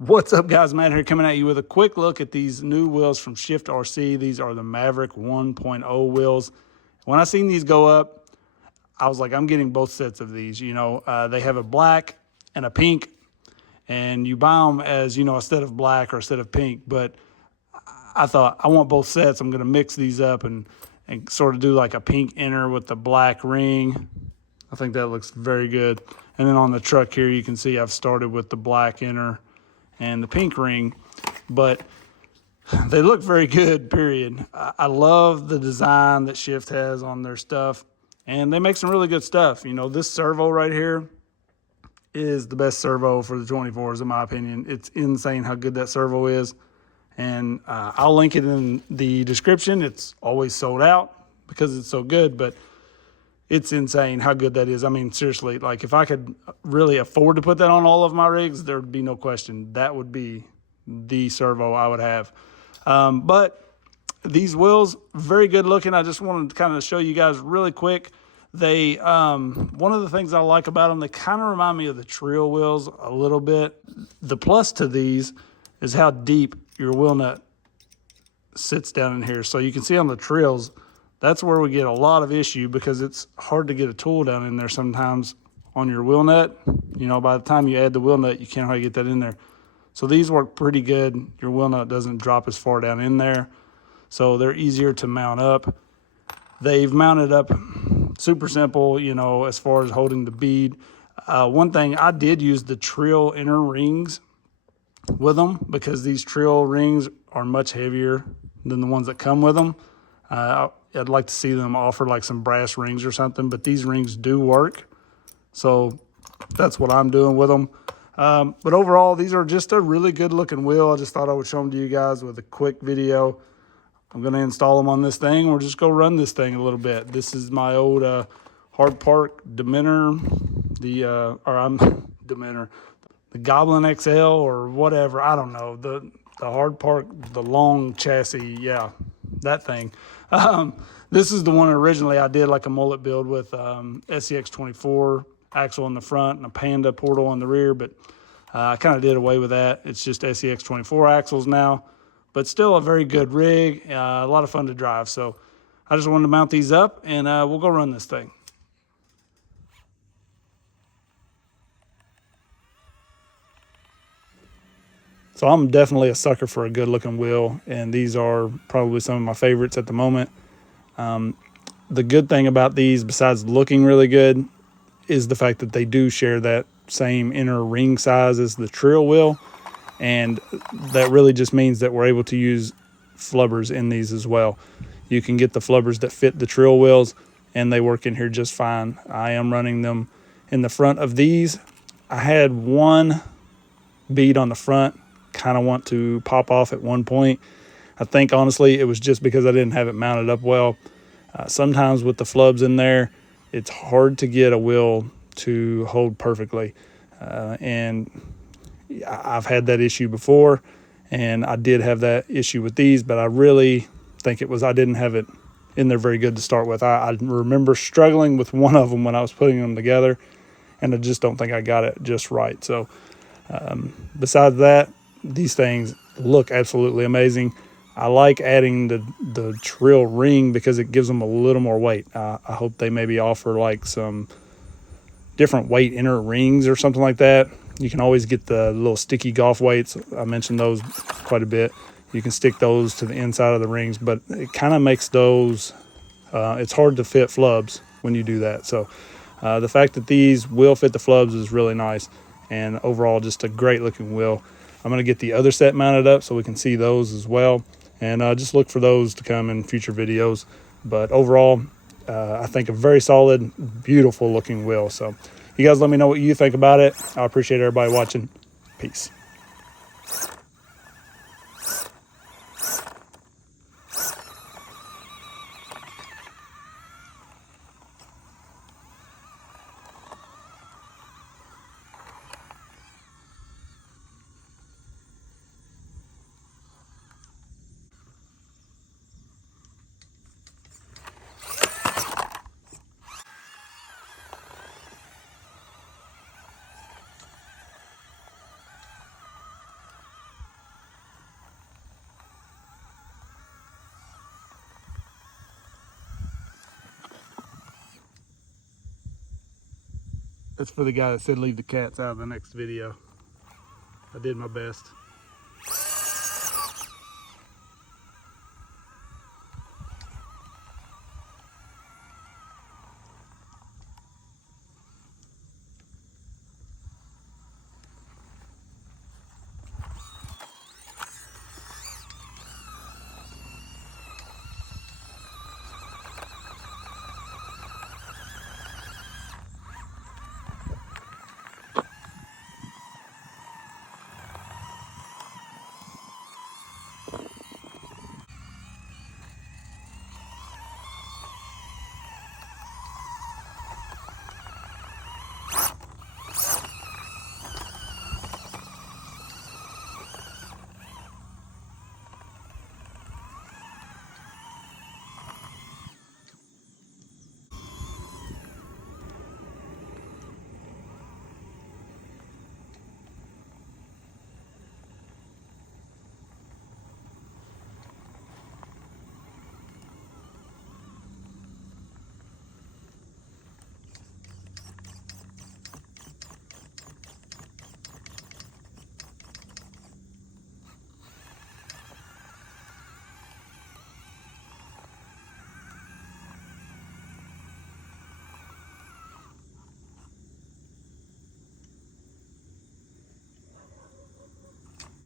What's up, guys? Matt here, coming at you with a quick look at these new wheels from ShiftRc. These are the Maverick 1.0 wheels. When I seen these go up, I was like, I'm getting both sets of these. They have a black and a pink, and you buy them as, a set of black or a set of pink. But I thought, I want both sets. I'm going to mix these up and sort of do like a pink inner with the black ring. I think that looks very good. And then on the truck here, you can see I've started with the black inner and the pink ring, but they look very good, period. I love the design that Shift has on their stuff, and they make some really good stuff. This servo right here is the best servo for the 24s, in my opinion. It's insane how good that servo is, and I'll link it in the description. It's always sold out because it's so good, but it's insane how good that is. I mean, seriously, like if I could really afford to put that on all of my rigs, there would be no question. That would be the servo I would have. But these wheels, very good looking. I just wanted to kind of show you guys really quick. They, one of the things I like about them, they kind of remind me of the Trio wheels a little bit. The plus to these is how deep your wheel nut sits down in here. So you can see on the Trios, that's where we get a lot of issue because it's hard to get a tool down in there sometimes on your wheel nut. By the time you add the wheel nut, you can't hardly get that in there. So these work pretty good. Your wheel nut doesn't drop as far down in there. So they're easier to mount up. They've mounted up super simple, as far as holding the bead. One thing, I did use the Trio inner rings with them because these Trio rings are much heavier than the ones that come with them. I'd like to see them offer like some brass rings or something, but these rings do work. So that's what I'm doing with them. But overall, these are just a really good looking wheel. I just thought I would show them to you guys with a quick video. I'm going to install them on this thing. We'll just go run this thing a little bit. This is my old Hard Park Demeanor, Demeanor, the Goblin XL or whatever. I don't know. The Hard Park, the long chassis. Yeah, that thing. This is the one originally I did like a mullet build with SCX24 axle in the front and a Panda portal in the rear, but I kind of did away with that. It's just SCX24 axles now, but still a very good rig, a lot of fun to drive. So I just wanted to mount these up and we'll go run this thing. So I'm definitely a sucker for a good looking wheel, and these are probably some of my favorites at the moment. The good thing about these, besides looking really good, is the fact that they do share that same inner ring size as the Trio wheel, and that really just means that we're able to use flubbers in these as well. You can get the flubbers that fit the Trio wheels, and they work in here just fine. I am running them in the front of these. I had one bead on the front kind of want to pop off at one point. I think honestly it was just because I didn't have it mounted up well. Sometimes with the flubs in there, it's hard to get a wheel to hold perfectly, and I've had that issue before, and I did have that issue with these, but I really think it was I didn't have it in there very good to start with. I remember struggling with one of them when I was putting them together, and I just don't think I got it just right. So besides that, these things look absolutely amazing. I like adding the Trio ring because it gives them a little more weight. I hope they maybe offer like some different weight inner rings or something like that. You can always get the little sticky golf weights. I mentioned those quite a bit. You can stick those to the inside of the rings, but it kind of makes those, it's hard to fit flubs when you do that. So the fact that these will fit the flubs is really nice, and overall just a great looking wheel. I'm going to get the other set mounted up so we can see those as well, and just look for those to come in future videos. But overall, I think a very solid, beautiful looking wheel. So you guys let me know what you think about it. I appreciate everybody watching. Peace. That's for the guy that said leave the cats out of the next video. I did my best.